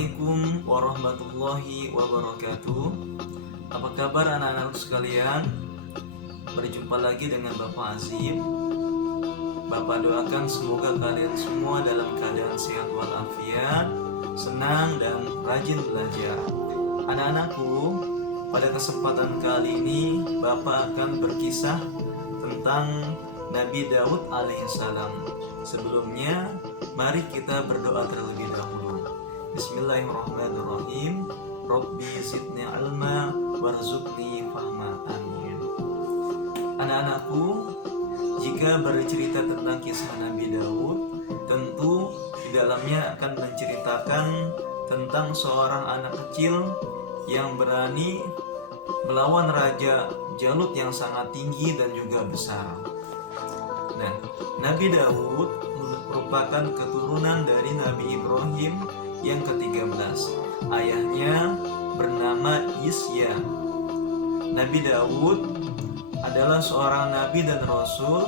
Assalamualaikum warahmatullahi wabarakatuh. Apa kabar anak-anak sekalian? Berjumpa lagi dengan Bapak Azim. Bapak doakan semoga kalian semua dalam keadaan sehat walafiat, senang dan rajin belajar. Anak-anakku, pada kesempatan kali ini Bapak akan berkisah tentang Nabi Daud alaihissalam. Sebelumnya, mari kita berdoa terlebih dahulu. Bismillahirrahmanirrahim. Rabbi zidni ilma warzuqni fahma. Amin. Anak-anakku, jika bercerita tentang kisah Nabi Daud, tentu di dalamnya akan menceritakan tentang seorang anak kecil yang berani melawan Raja Jalut yang sangat tinggi dan juga besar. Nah, Nabi Daud merupakan keturunan dari Nabi Ibrahim yang ke-13. Ayahnya bernama Yisya. Nabi Daud adalah seorang nabi dan rasul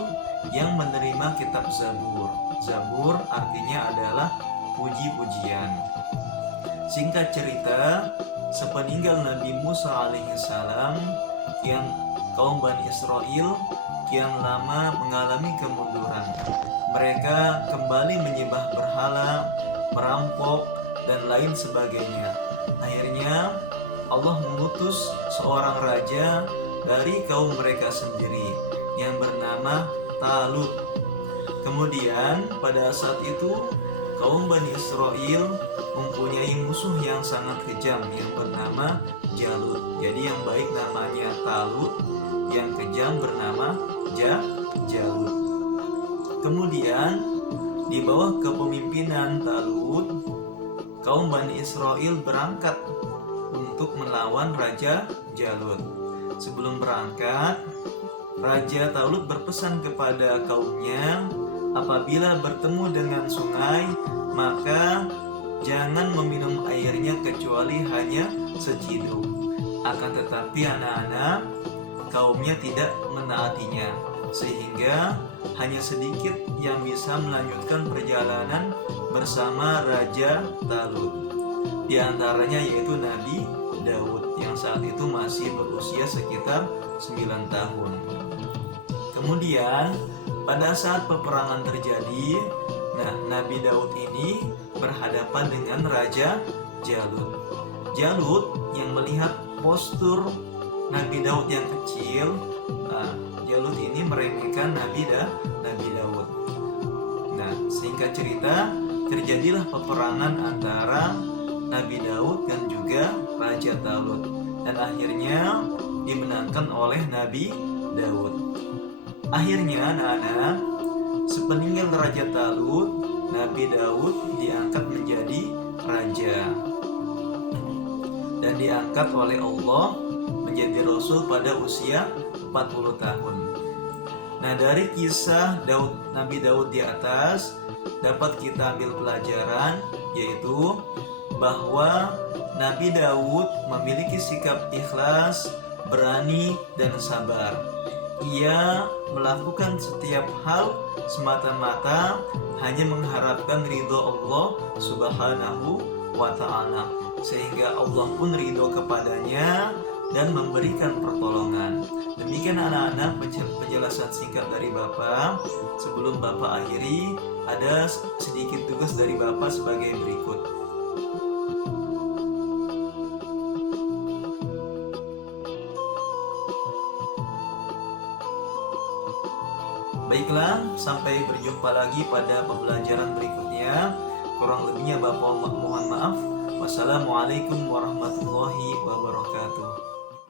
yang menerima kitab Zabur. Zabur artinya adalah puji-pujian. Singkat cerita, sepeninggal Nabi Musa alaihissalam, yang kaum Bani Israel kian lama mengalami kemunduran. Mereka kembali menyembah berhala, merampok, dan lain sebagainya. Akhirnya Allah mengutus seorang raja dari kaum mereka sendiri yang bernama Talut. Kemudian pada saat itu kaum Bani Israel mempunyai musuh yang sangat kejam yang bernama Jalut. Jadi yang baik namanya Talut, yang kejam bernama Jalut. Kemudian di bawah kepemimpinan Talut, kaum Bani Israel berangkat untuk melawan Raja Jalut. Sebelum berangkat, Raja Talut berpesan kepada kaumnya, apabila bertemu dengan sungai, maka jangan meminum airnya kecuali hanya seciduk. Akan tetapi anak-anak, kaumnya tidak menaatinya, sehingga hanya sedikit yang bisa melanjutkan perjalanan bersama Raja Talut. Di antaranya yaitu Nabi Daud yang saat itu masih berusia sekitar 9 tahun. Kemudian pada saat peperangan terjadi, Nabi Daud ini berhadapan dengan Raja Jalut. Jalut yang melihat postur Nabi Daud yang kecil, Jalut ini meremehkan Nabi Daud. Singkat cerita, terjadilah peperangan antara Nabi Daud dan juga Raja Talut, dan akhirnya dimenangkan oleh Nabi Daud. Akhirnya anak-anak, sepeninggal Raja Talut, Nabi Daud diangkat menjadi raja dan diangkat oleh Allah menjadi rasul pada usia 40 tahun. Dari kisah Nabi Daud di atas dapat kita ambil pelajaran, yaitu bahwa Nabi Daud memiliki sikap ikhlas, berani, dan sabar. Ia melakukan setiap hal semata-mata hanya mengharapkan ridho Allah Subhanahu wa Ta'ala, sehingga Allah pun ridho kepadanya dan memberikan pertolongan. Demikian anak-anak penjelasan singkat dari Bapak. Sebelum Bapak akhiri, ada sedikit tugas dari Bapak sebagai berikut. Baiklah, sampai berjumpa lagi pada pembelajaran berikutnya. Kurang lebihnya Bapak mohon maaf. Wassalamualaikum warahmatullahi wabarakatuh.